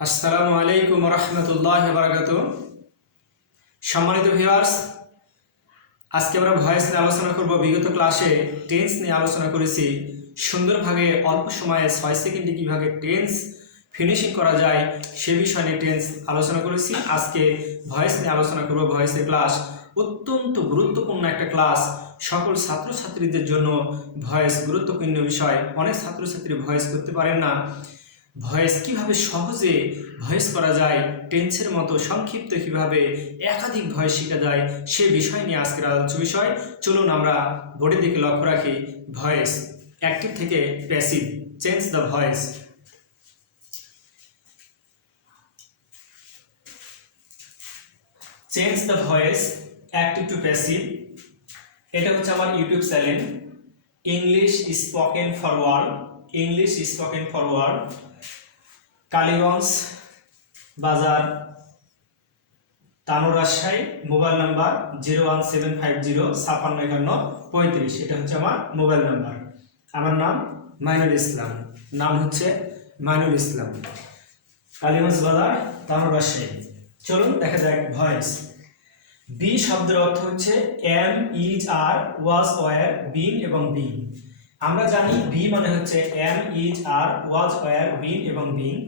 আসসালামু আলাইকুম রহমতুল্লাহ বারাকাত। সম্মানিত ভিউয়ার্স, আজকে আমরা ভয়েস নিয়ে আলোচনা করব। বিগত ক্লাসে টেন্স নিয়ে আলোচনা করেছি। সুন্দরভাবে অল্প সময়ে 6 সেকেন্ডে কীভাবে টেন্স ফিনিশিং করা যায় সে বিষয় নিয়ে টেন্স আলোচনা করেছি। আজকে ভয়েস নিয়ে আলোচনা করব। ভয়েসের ক্লাস অত্যন্ত গুরুত্বপূর্ণ একটা ক্লাস। সকল ছাত্রছাত্রীদের জন্য ভয়েস গুরুত্বপূর্ণ বিষয়। অনেক ছাত্রছাত্রী ভয়েস করতে পারেন না। ভয়েস কিভাবে সহজে ভয়েস করা যায়, টেন্সের মতো সংক্ষিপ্ত কিভাবে একাধিক ভয়েস শেখা যায় সে বিষয় নিয়ে আজকের আলোচ্য বিষয়। চলুন আমরা বোর্ডের দিকে লক্ষ্য রাখি। ভয়েস অ্যাক্টিভ থেকে passive, change the voice. Change the voice active to passive. এটা হচ্ছে আমার YouTube channel English spoken for world. English spoken for world, Kaliganj বাজার, তানোর, রাজশাহী। Mobile number 01750 565135। এটা হচ্ছে আমার মোবাইল নাম্বার। আমার নাম মাইনুল ইসলাম। নাম হচ্ছে মাইনুল ইসলাম। কালীগঞ্জ বাজার, তানোর, রাজশাহী। চলুন দেখা যাক ভয়েস। বি শব্দের অর্থ হচ্ছে am, is, are, was, were, been এবং বিন। আমরা জানি বি মানে হচ্ছে am, is, are, was, were, been এবং বিন।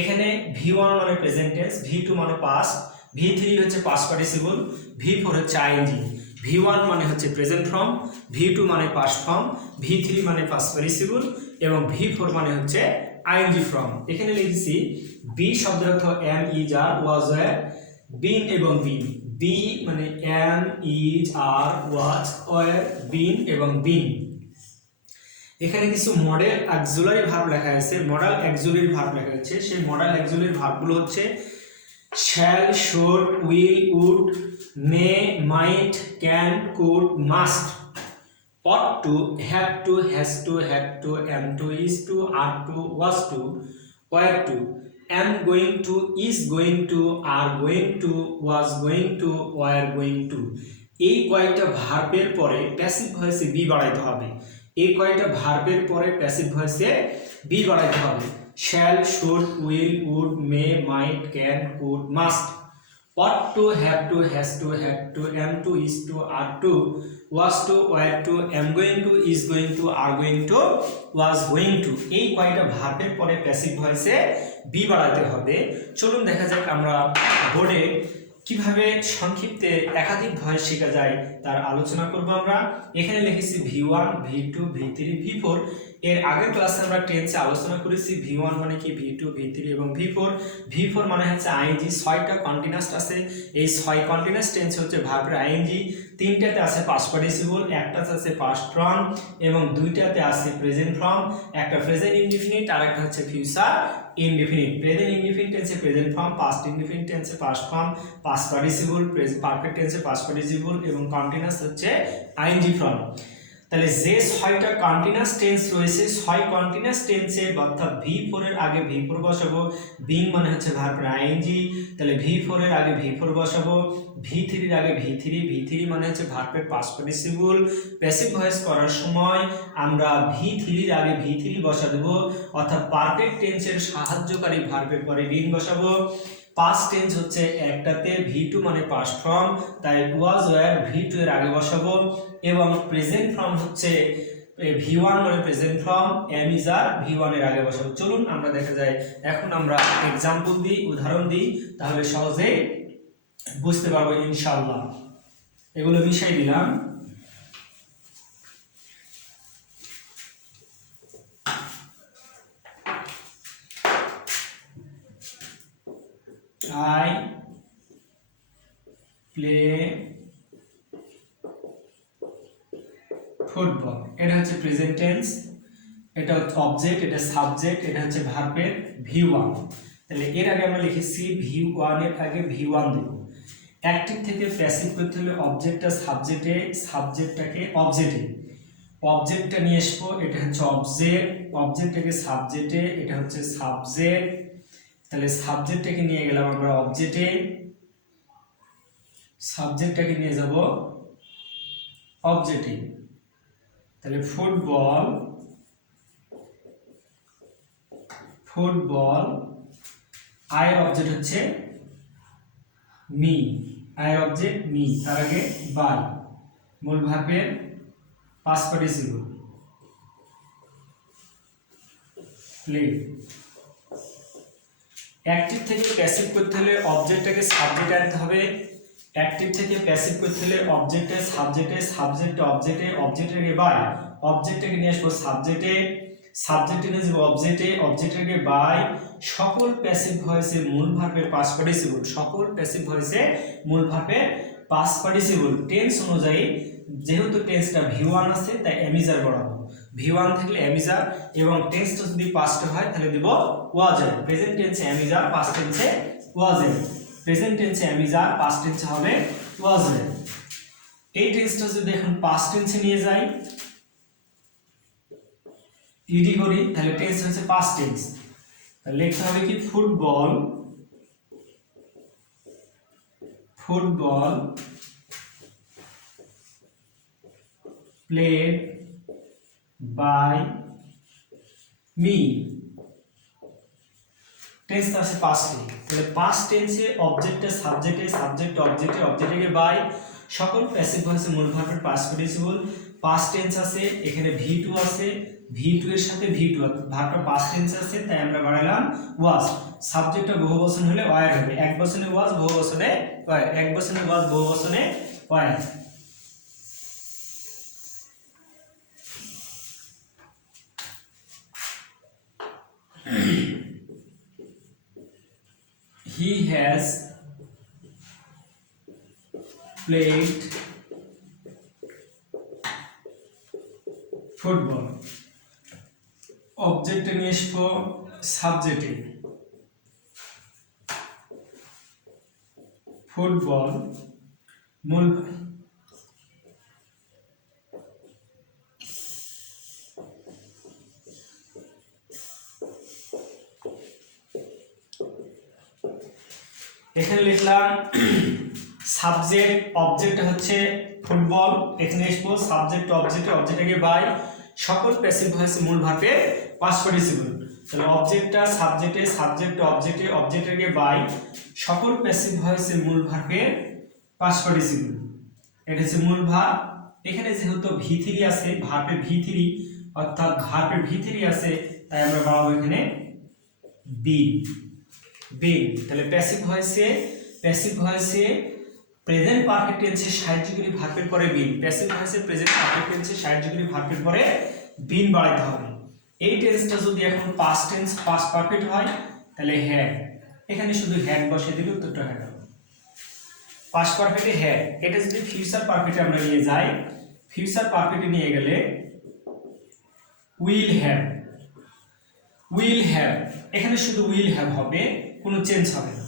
এখানে V1 মানে প্রেজেন্ট টেন্স, V2 মানে পাস্ট, V3 হচ্ছে পাস্ট পার্টিসিপল, V4 হচ্ছে আইএনজি। V1 মানে হচ্ছে প্রেজেন্ট ফর্ম, V2 মানে পাস্ট ফর্ম, V3 মানে পাস্ট পার্টিসিপল এবং V4 মানে হচ্ছে আইএনজি ফর্ম। এখানে লিখেছি বি শব্দের অর্থ am, is, are, was, were, been এবং বিন। বি মানে am, is, are, was, were, been এবং বিন। এখানে কিছু মডেল অক্সিলারি ভার্ব লেখা আছে। মডাল অক্সিলারি ভার্ব লেখা আছে। সেই মডাল অক্সিলারি ভার্বগুলো হচ্ছে shall, should, will, would, may, might, can, could, must, ought to, have to, has to, had to, am to, is to, are to, was to, were to, am going to, is going to, are going to, was going to, were going to। এই কয়েকটা ভার্বের পরে passive ভয়েসে be বাড়াইতে হবে। এই কয়েকটা ভার্বের পরে প্যাসিভ ভয়েসে বি বাড়াইতে হবে। Shall, should, will, would, may, might, can, could, must, ought to, have to, has to, had to, am to, is to, are to, was to, were to, am going to, is going to, are going to, was going to। এই কয়টা ভার্বের পরে passive ভয়েসে B বাড়াতে হবে। চলুন দেখা যাক আমরা বোর্ডে কিভাবে সংক্ষিপ্তে একাধিক ভয়েস শেখা যায় তার আলোচনা করব। আমরা এখানে লিখেছি V1, V2, V3, V4। এর আগের ক্লাসে আমরা টেন্সে আলোচনা করেছি V1 মানে কি, V2, V3 এবং V4। V4 মানে হচ্ছে আইএনজি। 6টা কন্টিনিউয়াস আছে। এই 6 কন্টিনিউয়াস টেন্স হচ্ছে ভার্বের আইএনজি। 3টাতে আছে পাস্ট পার্টিসিপল, একটাতে আছে পাস্ট ফর্ম এবং 2টাতে আছে প্রেজেন্ট ফর্ম। একটা প্রেজেন্ট ইনডিফিনিট আর একটা হচ্ছে ফিউচার ইনডিফিনিট। প্রেজেন্ট ইনডিফিনিট টেন্সে প্রেজেন্ট ফর্ম, পাস্ট ইনডিফিনিট টেন্সে past form, past participle, perfect টেন্সে পাস্ট পার্টিসিপল এবং কন্টিনিউয়াস হচ্ছে আইএনজি ফর্ম। তাহলে যে 6টা কন্টিনিউয়াস টেন্স রয়েছে, 6 কন্টিনিউয়াস টেন্সে অর্থাৎ V4 এর আগে V4 বসাবো। বিং মানে হচ্ছে ভার্বের আইএনজি। তাহলে V4 এর আগে V4 বসাবো, V3 এর আগে V3, V3 মানে হচ্ছে ভার্বের পাস্ট পার্টিসিপল। প্যাসিভ ভয়েস করার সময় আমরা V3 এর আগে V3 বসা দেব, অর্থাৎ পারফেক্ট টেন্সের সাহায্যকারী ভার্বের পরে বিং বসাবো। পাস্ট টেন্স হচ্ছে একটাতে V2 মানে পাস্ট ফর্ম, তাই ওয়াজ, ওয়্যার V2 এর আগে বসাবো এবং প্রেজেন্ট ফর্ম হচ্ছে V1 মানে present form, am is are V1 এর আগে বসাবো। চলুন আমরা দেখা যায় এখন আমরা एग्जांपल দিই, উদাহরণ দিই, তাহলে সহজে বুঝতে পারবো ইনশাআল্লাহ। এগুলো বিষয় দিলাম। I play football. এটা হচ্ছে প্রেজেন্ট টেন্স, এটা হচ্ছে অবজেক্ট, এটা সাবজেক্ট, এটা হচ্ছে ভার্বের V1। তাহলে এর আগে আমরা লিখেছি V1 এর আগে V1 দেব। অ্যাক্টিভ থেকে প্যাসিভ করতে হলে অবজেক্টটা সাবজেক্টে, সাবজেক্টটাকে অবজেক্টে, অবজেক্টটা নিয়ে আসবো। এটা হচ্ছে অবজেক্ট, অবজেক্টটাকে সাবজেক্টে, এটা হচ্ছে সাবজেক্ট। তাহলে সাবজেক্টটাকে নিয়ে গেলাম আমরা অবজেক্টে, সাবজেক্টটাকে নিয়ে যাব অবজেক্টে। তাহলে ফুটবল, ফুটবল আয়ের অবজেক্ট হচ্ছে মি, আয়ের অবজেক্ট মি, তার আগে বাই, মূল ভার্বের পাস্ট পার্টিসিপল প্লে। অ্যাক্টিভ থেকে প্যাসিভ করতে হলে অবজেক্টটাকে সাবজেক্টে আনতে হবে, অ্যাক্টিভ থেকে প্যাসিভ করতে হলে অবজেক্টে সাবজেক্টে, সাবজেক্টে অবজেক্টে, অবজেক্টটাকে বাই, অবজেক্টটাকে নিয়ে আসবো সাবজেক্টে, সাবজেক্টে নিয়ে যাবো অবজেক্টে, অবজেক্টটাকে বাই, সকল প্যাসিভ ভয়েসে মূল ভার্বের পাস্ট পার্টিসিপল, সকল প্যাসিভ ভয়েসে মূল ভার্বের পাস্ট পার্টিসিপল টেন্স অনুযায়ী, যেহেতু টেন্সটা V1 আছে তাই অ্যামিজার বরাবর, V1 থাকলে অ্যামিজার, এবং টেন্সটা যদি পাস্ট হয় তাহলে দেব ওয়াজের। প্রেজেন্ট টেন্সে অ্যামিজার, পাস্ট টেন্সে ওয়াজের, প্রেজেন্ট টেন্সে অ্যামিজার, পাস্ট টেন্সে হবে ওয়াজের। এই টেন্সটা যদি এখন পাস্ট টেন্সে নিয়ে যাই, ইডি করি, তাহলে টেন্স হচ্ছে পাস্ট টেন্স, তাহলে লিখতে হবে কি football, football played by me, tense আছে পাস্ট টেন্স, তাহলে পাস্ট টেন্সে অবজেক্টে সাবজেক্টে, সাবজেক্ট অবজেক্টে, অবজেক্টকে বাই, সকল প্যাসিভ ভয়েসে মূল ভার্বের পাস্ট পার্টিসিপল, পাস্ট টেন্স আছে, এখানে V2 আছে, V2 এর সাথে V2 ভার্বটা পাস্ট টেন্স আছে তাই আমরা বাড়ালাম ওয়াজ, সাবজেক্টটা বহুবচন হলে ওয়ার হবে, এক বচনে ওয়াজ, বহুবচনে ওয়ার, এক বচনে ওয়াজ, বহুবচনে were. He has played football, object নিয়ে আসবো সাবজেক্টে, ফুটবল মূল এখানে লিখলাম সাবজেক্ট অবজেক্ট হচ্ছে ফুটবল, এখানে আসবো সাবজেক্ট অবজেক্ট, অবজেক্টকে বাই, সকল প্যাসিভ ভয়েসে মূল ভার্বের পাস্ট পার্টিসিপল, তাহলে অবজেক্টটা সাবজেক্টে, সাবজেক্ট অবজেক্টে, অবজেক্টকে বাই, সকল প্যাসিভ ভয়েসে মূল ভার্বের পাস্ট পার্টিসিপল, এটা হচ্ছে মূল ভার্ব। এখানে যেহেতু V3 আছে, ভার্বের V3 অর্থাৎ ভার্বের V3 আছে তাই আমরা বাড়াবো এখানে বিন, বিন, তাহলে প্যাসিভ ভয়েসে প্রেজেন্ট পারফেক্ট টেন্সে 60 ডিগ্রি ভার্বের পরে বিন, প্যাসিভ ভয়েসে প্রেজেন্ট পারফেক্ট টেন্সে 60 ডিগ্রি ভার্বের পরে বিন বাড়াইতে হবে। এই টেন্সটা যদি এখন পাস্ট টেন্স পাস্ট পারফেক্ট হয় তাহলে হ্যাড, এখানে শুধু হ্যাড বসিয়ে দিলে উত্তরটা হয়ে গেল। পাস্ট পারফেক্টে হ্যাড, এটা যদি ফিউচার পারফেক্টে আমরা নিয়ে যাই, ফিউচার পারফেক্টে নিয়ে গেলে উইল হ্যাভ, উইল হ্যাভ, এখানে শুধু উইল হ্যাভ হবে, কোনো চেঞ্জ হবে না।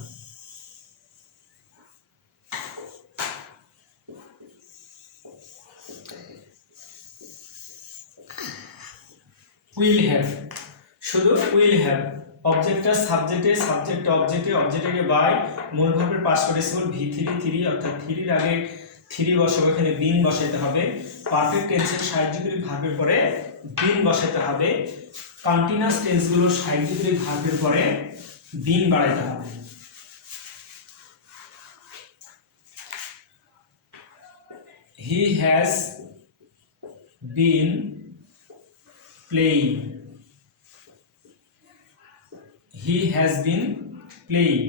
উইল হ্যাভ, শুধু উইল হ্যাভ, অবজেক্টটা সাবজেক্টে, সাবজেক্ট অবজেক্টে, অবজেক্টকে বাই, মূল ভার্বের পাস্ট পার্টিসিপল V3 অর্থাৎ 3 এর আগে 3 বসাবো, এখানে বিন বসাতে হবে, পারফেক্ট টেন্সের 60 ডিগ্রি ভার্বের পরে বিন বসাতে হবে, কন্টিনিউয়াস টেন্সগুলো 60 ডিগ্রি ভার্বের পরে বিন বাড়াইতে হবে। He has been playing, he has been playing,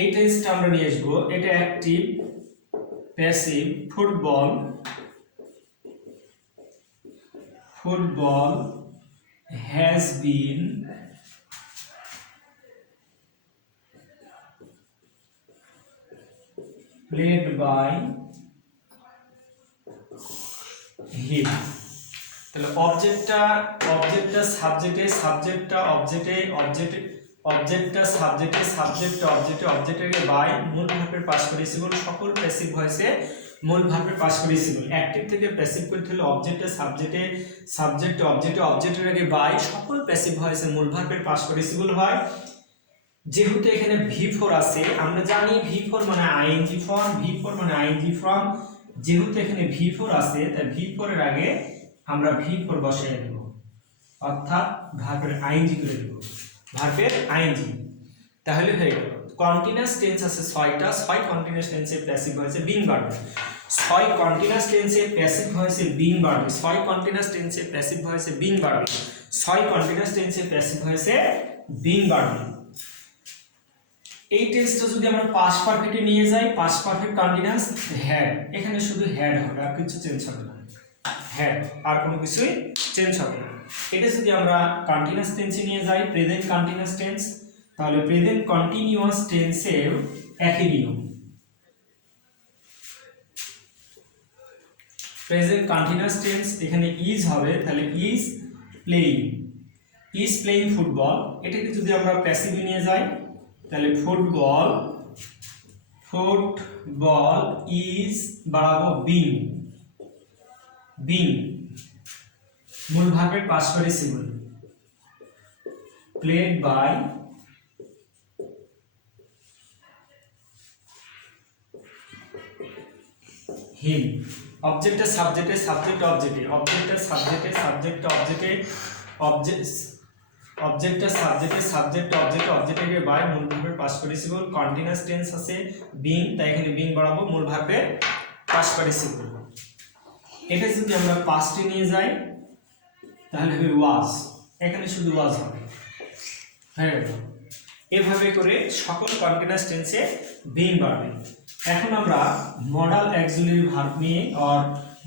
এই টেন্সটা আমরা নিয়ে আসবো, এটা active passive, football, football has been played by him, তাহলে অবজেক্টটা সাবজেক্টে, সাবজেক্টটা অবজেক্টে, অবজেক্টটা সাবজেক্টে, সাবজেক্টটা অবজেক্টে, অবজেক্টকে বাই, মূল ভার্বের পাস্ট পার্টিসিপল, সকল প্যাসিভ ভয়েসে মূল ভার্বের পাস্ট পার্টিসিপল, অ্যাক্টিভ থেকে প্যাসিভ করতে হলে অবজেক্টে সাবজেক্টে, সাবজেক্ট অবজেক্টে, অবজেক্টের আগে বাই, সকল প্যাসিভ ভয়েসে মূল ভার্বের পাস্ট পার্টিসিপল হয়। যেহেতু এখানে V4 আছে, আমরা জানি V4 মানে আইএনজি ফর্ম, V4 মানে আইএনজি ফর্ম, যেহেতু এখানে V4 আছে তাই V4 এর আগে আমরা V4 বসাই দেব, অর্থাৎ ভার্বের আইএনজি করে দেব, ভার্বের আইএনজি। তাহলে হয়ে গেল। কন্টিনিউয়াস টেন্স আছে 6টা, 6 কন্টিনিউয়াস টেন্সে প্যাসিভ ভয়েসে বিং ভার্বে, 6 কন্টিনিউয়াস টেন্সে প্যাসিভ ভয়েসে বিং ভার্বে, 6 কন্টিনিউয়াস টেন্সে প্যাসিভ ভয়েসে বিং ভার্বে, 6 কন্টিনিউয়াস টেন্সে প্যাসিভ ভয়েসে বিং ভার্বে। এই টেন্সটা যদি আমরা পাস্ট পারফেক্টে নিয়ে যাই, পাস্ট পারফেক্ট কন্টিনিউয়াস হ্যাড, এখানে শুধু হ্যাড হবে, আর কিছু চেঞ্জ হবে না, হ্যাড, আর কোনো কিছুই চেঞ্জ হবে না। এটা যদি আমরা কন্টিনিউয়াস টেন্সে নিয়ে যাই, প্রেজেন্ট কন্টিনিউয়াস টেন্স, তাহলে প্রেজেন্ট কন্টিনিউয়াস টেন্সের একই নিয়ম। প্রেজেন্ট কন্টিনিউয়াস টেন্স এখানে ইজ হবে, তাহলে ইজ প্লেইং ফুটবল। এটাকে যদি আমরা প্যাসিভে নিয়ে যাই, তাহলে ফুটবল ইজ বাড়াবো বিং, মূল ভার্বের past participle, played by him. অবজেক্টের সাবজেক্টে, সাবজেক্ট অবজেক্টে, অবজেক্টের সাবজেক্টে, সাবজেক্ট অবজেক্টে, অবজেক্টের সাবজেক্টে, সাবজেক্ট অবজেক্টে, অবজেক্টে বাই, মূল ভার্বের পাস্ট পার্টিসিপল, কন্টিনিউয়াস টেন্স আছে বিং, তাই এখানে বিং বাড়াবো, মূল ভার্বের পাস্ট পার্টিসিপল। এটা যদি আমরা পাস্টে নিয়ে যাই, তাহলে হবে ওয়াজ, এখানে শুধু ওয়াজ হবে। হ্যাঁ, এভাবে করে সকল কন্টিনিউয়াস টেন্সে বিং বাড়বে। এখন আমরা মডাল অক্সিলারি ভার্ব নিয়ে আর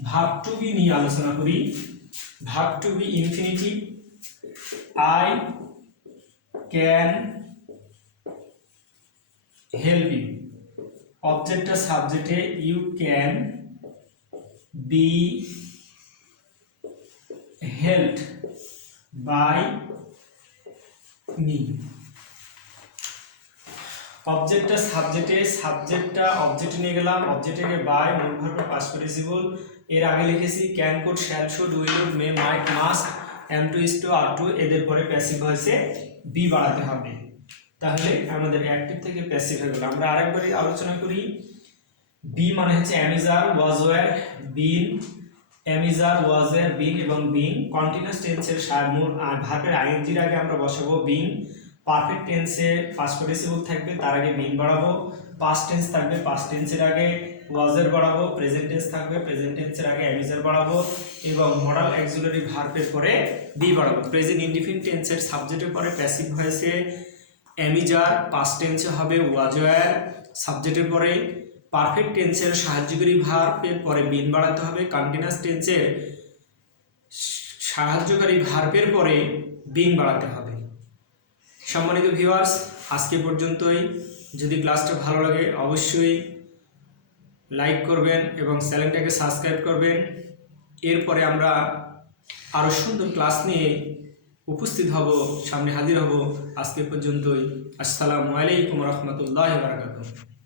ভার্ব টু বি নিয়ে আলোচনা করি। Verb to be infinitive, I can help you. অবজেক্টটা সাবজেক্টে, you can be helped by me. অবজেক্টটা সাবজেক্টে, সাবজেক্টটা অবজেক্টে নিয়ে গেলাম, অবজেক্টে বাই, মূল ভার্বের পাস্ট পার্টিসিপল। এর আগে লিখেছি can, could, shall, should, will, may, might, must, am to, is to, are to, এদের পরে প্যাসিভ ভয়েসে বি বাড়াতে হবে। তাহলে আমাদের অ্যাক্টিভ থেকে প্যাসিভ হয়ে গেল। আমরা আরেকবারই আলোচনা করি। বি মানে হচ্ছে অ্যামিজার, ওয়াজ, ওয়্যার, বিন, অ্যামিজার, ওয়াজ, ওয়্যার, বিন এবং বিং। কন্টিনিউয়াস টেন্সের মূল ভার্বের আইএনজির আগে আমরা বসাবো বিং। পারফেক্ট টেন্সে পাস্ট পার্টিসিপল থাকবে, তার আগে বিং বাড়াবো। পাস্ট টেন্স থাকবে, পাস্ট টেন্সের আগে ওয়াজের বাড়াবো। প্রেজেন্ট টেন্স থাকবে, প্রেজেন্ট টেন্সের আগে অ্যামিজার বাড়াবো এবং মডাল অক্সিলারি ভার্বের পরে বি বাড়াবো। প্রেজেন্ট ইনডিফিনিট টেন্সের সাবজেক্টের পরে প্যাসিভ ভয়েসে অ্যামিজার, পাস্ট টেন্সে হবে ওয়াজ, ওয়্যার, সাবজেক্টের পরে পারফেক্ট টেন্সের সাহায্যকারী ভার্বের পরে বিন বাড়াতে হবে। কন্টিনিউয়াস টেন্সের সাহায্যকারী ভার্বের পরে বিং বাড়াতে হবে। সম্মানিত ভিউয়ার্স, আজকে পর্যন্তই। যদি ক্লাসটা ভালো লাগে অবশ্যই লাইক করবেন এবং চ্যানেলটাকে সাবস্ক্রাইব করবেন। এরপরে আমরা আরও সুন্দর ক্লাস নিয়ে উপস্থিত হব, সামনে হাজির হব। আজকে পর্যন্তই। আসসালামু আলাইকুম রহমতুল্লাহ বারাকাতুহু।